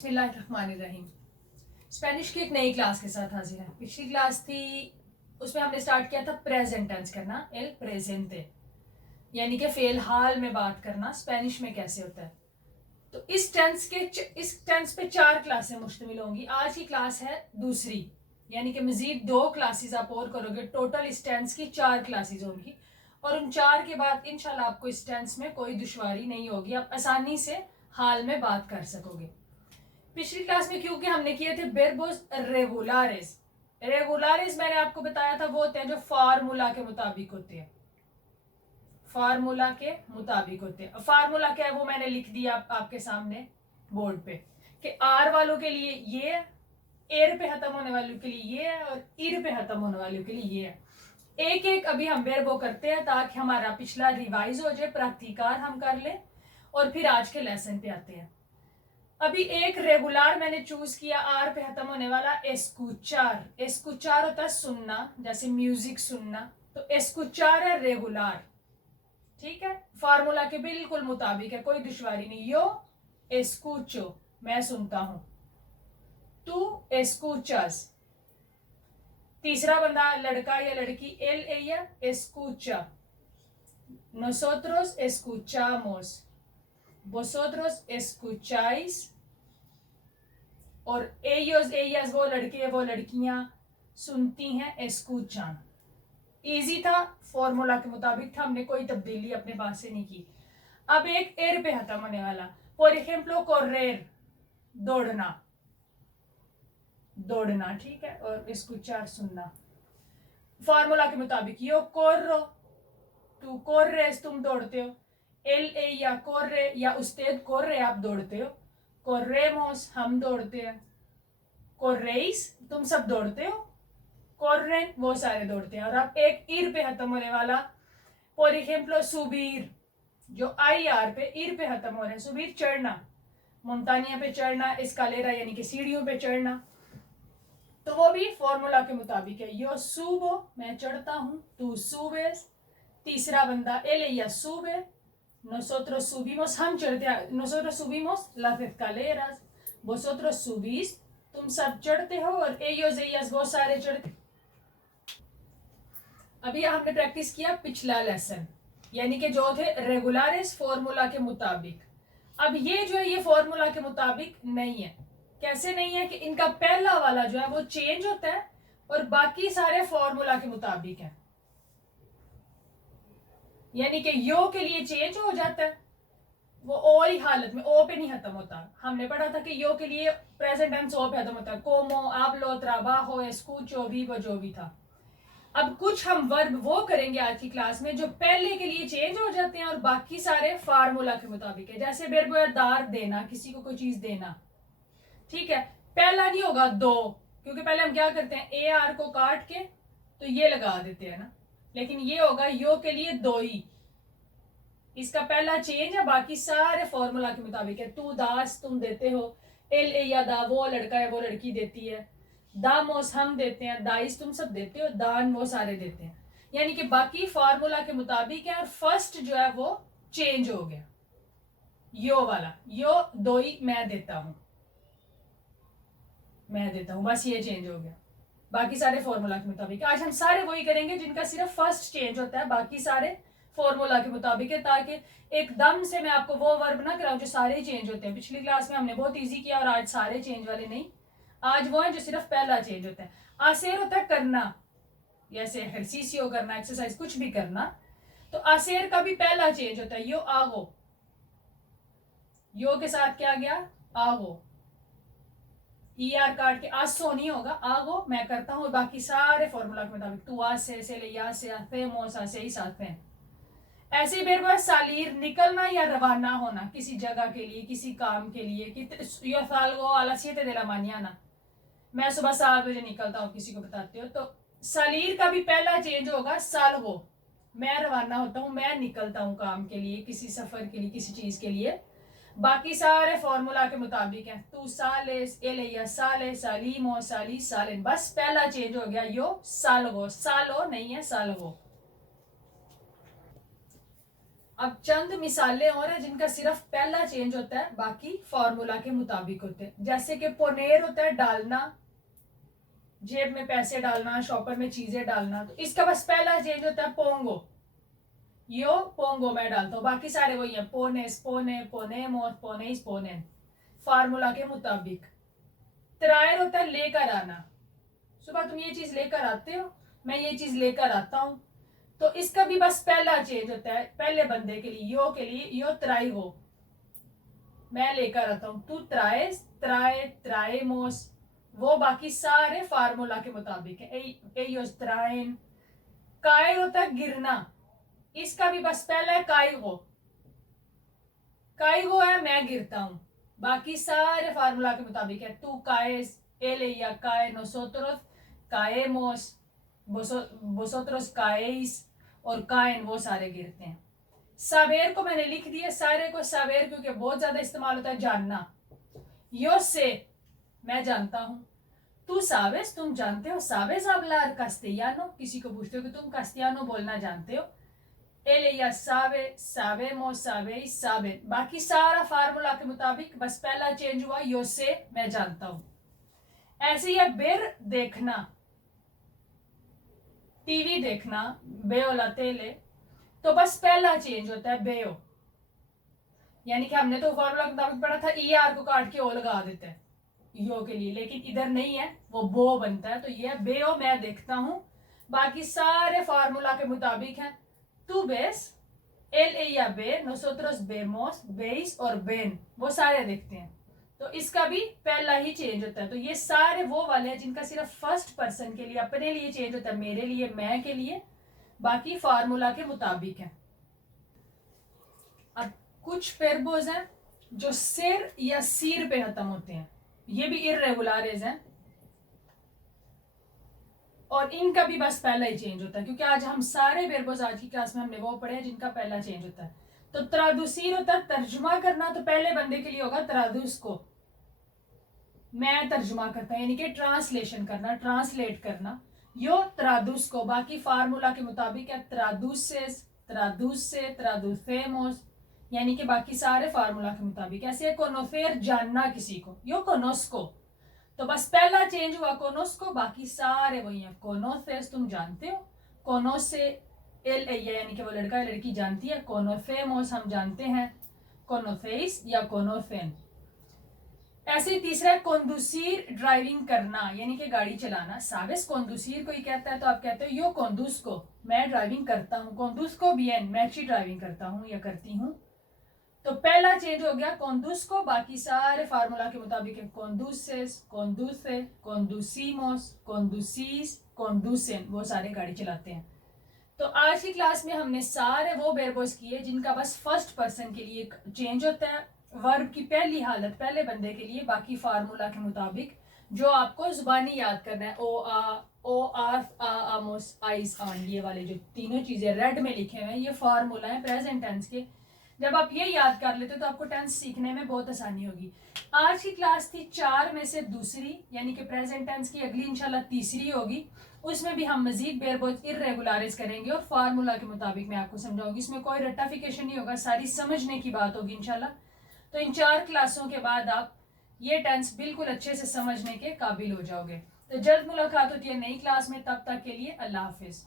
बिस्मिल्लाहिर्रहमानिर्रहीम। स्पेनिश की एक नई क्लास के साथ हाजिर है। पिछली क्लास थी, उसमें हमने स्टार्ट किया था प्रेजेंट टेंस करना, एल प्रेजेंटे, यानी कि फेल हाल में बात करना स्पेनिश में कैसे होता है। तो इस टेंस पे 4 क्लासें मुश्तमिल होंगी। आज की क्लास है दूसरी, यानी कि मजीद 2 क्लासेस आप और करोगे। टोटल इस टेंस की 4 क्लासेस होंगी और उन 4 के बाद इंशाल्लाह आपको इस टेंस में कोई दुश्वारी नहीं होगी, आप आसानी से हाल में बात कर सकोगे। पिछली क्लास में क्योंकि हमने किए थे वर्बोस रेगुलारेस। रेगुलारेस मैंने आपको बताया था वो होते हैं जो फार्मूला के मुताबिक होते हैं, फार्मूला के मुताबिक होते हैं। फार्मूला क्या है वो मैंने लिख दिया आपके सामने बोर्ड पे कि आर वालों के लिए ये, एर पे खत्म होने वालों के लिए ये है और इर पे खत्म होने वालों के लिए ये है। एक एक अभी हम वर्बो करते हैं ताकि हमारा पिछला रिवाइज हो जाए, प्राक्टिकार हम कर ले और फिर आज के लेसन पे आते हैं। अभी एक रेगुलर मैंने चूज किया, आर पे खत्म होने वाला, एस्कुचार। एस्कुचार होता है सुनना, जैसे म्यूजिक सुनना, तो एस्कुचार है रेगुलर। ठीक है, फार्मूला के बिल्कुल मुताबिक है, कोई दुश्वारी नहीं। यो एस्कुचो, मैं सुनता हूं। तू एस्कुचस, तीसरा बंदा लड़का या लड़की, L एया एस्कुचा। nosotros escuchamos, vosotros escucháis, और ellos ellas वो लड़के वो लड़कियां सुनती हैं, escuchan। इजी था, फॉर्मूला के मुताबिक था, हमने कोई तब्दीली अपने पास से नहीं की। अब एक एर पे खत्म होने वाला, फॉर एग्जाम्पल correr, दौड़ना, दौड़ना, ठीक है, और escuchar सुनना। फॉर्मूला के मुताबिक यो corro, तू corres, तुम दौड़ते हो। एल ella corre या usted corre, आप दौड़ते हो। corremos, हम दौड़ते हैं। correis, तुम सब दौड़ते हो। corren, वो सारे दौड़ते हैं। और अब एक इर पे खत्म होने वाला, फॉर एग्जाम्पल सुबीर, जो आई आर पे इर पे खत्म हो रहा है, सुबीर चढ़ना, मुमतानिया पे चढ़ना, एस्कालेरा यानी कि सीढ़ियों पे चढ़ना, तो वो भी फॉर्मूला के मुताबिक है। यो सुबो, मैं चढ़ता हूं, तू सुबेस, तीसरा बंदा एल या सुबे, nosotros subimos, हम चढ़ते हैं, nosotros subimos las escaleras, vosotros subís, तुम सब चढ़ते हो, और ellos ellas वो सारे चढ़ते। अभी हमने प्रैक्टिस किया पिछला लेसन, यानी कि जो थे रेगुलरिस फॉर्मूला के मुताबिक। अब ये जो है ये फॉर्मूला के मुताबिक नहीं है। कैसे नहीं है कि इनका पहला वाला जो है वो चेंज होता है और बाकी सारे फॉर्मूला के मुताबिक है, यानी कि यो के लिए चेंज हो जाता है, वो ओ ही हालत में, ओ पे नहीं खत्म होता। हमने पढ़ा था कि यो के लिए प्रेजेंट टेंस ओ पे खत्म होता है, कोमो, hablo, trabajo, escucho, vivo, जो भी था। अब कुछ हम वर्ब वो करेंगे आज की क्लास में जो पहले के लिए चेंज हो जाते हैं और बाकी सारे फार्मूला के मुताबिक है। जैसे वर्ब है दार, देना, किसी को कोई चीज देना, ठीक है। पहला नहीं होगा दो, क्योंकि पहले हम क्या करते हैं, ए आर को काट के तो ये लगा देते हैं ना, लेकिन ये होगा यो के लिए दो ही। इसका पहला चेंज है, बाकी सारे फॉर्मूला के मुताबिक है। तू दास, तुम देते हो। एल ए या दा, वो लड़का है वो लड़की देती है। दामोस, हम देते हैं। दाइस, तुम सब देते हो। दान, वो सारे देते हैं। यानी कि बाकी फार्मूला के मुताबिक है, और फर्स्ट जो है वो चेंज हो गया, यो वाला, यो दो ही मैं देता हूं, मैं देता हूं, बस ये चेंज हो गया। बाकी सारे फॉर्मूला के मुताबिक। आज हम सारे वही करेंगे जिनका सिर्फ फर्स्ट चेंज होता है, बाकी सारे फॉर्मूला के मुताबिक है, ताकि एकदम से मैं आपको वो वर्ब ना कराऊं जो सारे चेंज होते हैं। पिछली क्लास में हमने बहुत इजी किया, और आज सारे चेंज वाले नहीं, आज वो है जो सिर्फ पहला चेंज होता है। आसेर होता है करना, जैसे एक्सरसाइज करना, एक्सरसाइज कुछ भी करना, तो आसेर का भी पहला चेंज होता है, यो आगो, यो के साथ क्या गया, आगो, ई आर काट के आसो नहीं होगा, आगो मैं करता हूं। बाकी सारे फॉर्मूला के मुताबिक, तू आज से ले, या से आते मोसा से ही साथ हैं। ऐसे ही बेर सालीर, निकलना या रवाना होना किसी जगह के लिए, किसी काम के लिए। यो सालगो आलसियते दे ला मानियाना, मैं सुबह 7 बजे निकलता हूँ, किसी को बताते हो, तो सालीर का भी पहला चेंज होगा सालगो, मैं रवाना होता हूँ, मैं निकलता हूँ काम के लिए, किसी सफर के लिए, किसी चीज के लिए। बाकी सारे फॉर्मूला के मुताबिक है। तू सालेस, एले या साले, सालीमो, साली, सालिन, बस पहला चेंज हो गया, यो सालगो, सालो नहीं है सालगो। अब चंद मिसालें और हैं जिनका सिर्फ पहला चेंज होता है, बाकी फॉर्मूला के मुताबिक होते हैं। जैसे कि पोनेर होता है डालना, जेब में पैसे डालना, शॉपर में चीजें डालना, तो इसका बस पहला चेंज होता है पोंगो, यो पोंगो मैं डालता हूँ, बाकी सारे वही है पोनेस, पोने, पोनेमोस, पोनेस, पोनेन, फार्मूला के मुताबिक। त्रायर होता है लेकर आना, सुबह तुम ये चीज लेकर आते हो, मैं ये चीज लेकर आता हूं, तो इसका भी बस पहला चेंज होता है पहले बंदे के लिए यो त्राई हो, मैं लेकर आता हूं, तू त्राएस, त्राए, त्राएमोस, वो बाकी सारे फार्मूला के मुताबिक है। एयोस त्राइन। काय होता है गिरना, इसका भी बस पहला है काईगो, काईगो है मैं गिरता हूं, बाकी सारे फार्मूला के मुताबिक है। तू काएस, एल या काय, नोसोत्रोस काएमोस, वोसोत्रोस काएस, और काइन, वो सारे गिरते हैं। सावेर को मैंने लिख दिया, सारे को सावेर क्योंकि बहुत ज्यादा इस्तेमाल होता है जानना। यो से मैं जानता हूं, तू सावेस तुम जानते हो, सावेस hablar castellano, किसी को पूछते हो कि तुम कास्टियानो बोलना जानते हो। एलिया सावे, सावेमोस, सावेis, साबेन, बाकी सारा फार्मूला के मुताबिक, बस पहला चेंज हुआ यो से मैं जानता हूं। ऐसे ही है बेर देखना, टीवी देखना, बेओ ला टेले, तो बस पहला चेंज होता है बेओ, यानी कि हमने तो फॉर्मूला के मुताबिक पढ़ा था ई आर को काट के ओ लगा देते हैं यो के लिए, लेकिन इधर नहीं है, वो बो बनता है, तो ये बेओ मैं देखता हूं, बाकी सारे फार्मूला के मुताबिक है। तू बेस, एल ए या बे, नोसोत्रोस बेमोस, बेइस और बेन, वो सारे देखते हैं, तो इसका भी पहला ही चेंज होता है। तो ये सारे वो वाले हैं जिनका सिर्फ फर्स्ट पर्सन के लिए, अपने लिए चेंज होता है, मेरे लिए, मैं के लिए, बाकी फार्मूला के मुताबिक है। अब कुछ पेरबोज हैं जो सिर या सीर पे खत्म होते हैं, ये भी इर्रेगुलरिज हैं, और इनका भी बस पहला ही चेंज होता है, क्योंकि आज हम सारे वेर्बोज आज की क्लास में हमने वो पढ़े हैं जिनका पहला चेंज होता है। तो त्रादुसीर होता है तर्जुमा करना, तो पहले बंदे के लिए होगा त्रादुस को, मैं तर्जुमा करता हूं, यानी कि ट्रांसलेशन करना, ट्रांसलेट करना, यो त्रादुस को, बाकी फार्मूला के मुताबिक है त्रादुसेस, त्रादुसे, त्रादुसेमोस, यानी कि बाकी सारे फार्मूला के मुताबिक। ऐसे कोनोफेर जानना किसी को, यो कोनोस्को, तो बस पहला चेंज हुआ कोनोस्को, बाकी सारे वही हैं। कोनोसेस तुम जानते हो, कोनोसे एल यानी कि वो लड़का या लड़की जानती है, कोनोफेमोस हम जानते हैं, कोनोफेस या कोनोफेन। ऐसे तीसरा है कोंदुसीर, ड्राइविंग करना, यानी कि गाड़ी चलाना। सावेस कोंदुसीर को ही कहता है, तो आप कहते हो यो कोंदुस को, मैं ड्राइविंग करता हूँ, कोंदुस को बियन, मैं अच्छी ड्राइविंग करता हूँ या करती हूँ, तो पहला चेंज हो गया कोंदुस को, बाकी सारे फार्मूला के मुताबिक है कोंदुसेस, कोंदुसे, कोंदुसीमोस, कोंदुसीस, कोंदुसेन, वो सारे गाड़ी चलाते हैं। तो आज की क्लास में हमने सारे वो वेर्बोस किए जिनका बस फर्स्ट पर्सन के लिए चेंज होता है, वर्ब की पहली हालत पहले बंदे के लिए, बाकी फार्मूला के मुताबिक, जो आपको जुबानी याद करना है। ओ आर आमोस, आइस ऑन, ये वाले जो तीनों चीजें रेड में लिखे हुए हैं, ये फार्मूला है प्रेजेंट टेंस के। जब आप ये याद कर लेते हो तो आपको टेंस सीखने में बहुत आसानी होगी। आज की क्लास थी 4 में से दूसरी, यानी कि प्रेजेंट टेंस की, अगली इंशाल्लाह तीसरी होगी, उसमें भी हम मजीद वेर्बोस इर्रेगुलरिज करेंगे और फार्मूला के मुताबिक मैं आपको समझाऊंगी। इसमें कोई रट्टाफिकेशन नहीं होगा, सारी समझने की बात होगी इंशाल्लाह। तो इन 4 क्लासों के बाद आप ये टेंस बिल्कुल अच्छे से समझने के काबिल हो जाओगे। तो जल्द मुलाकात होती है नई क्लास में, तब तक के लिए अल्लाह हाफिज।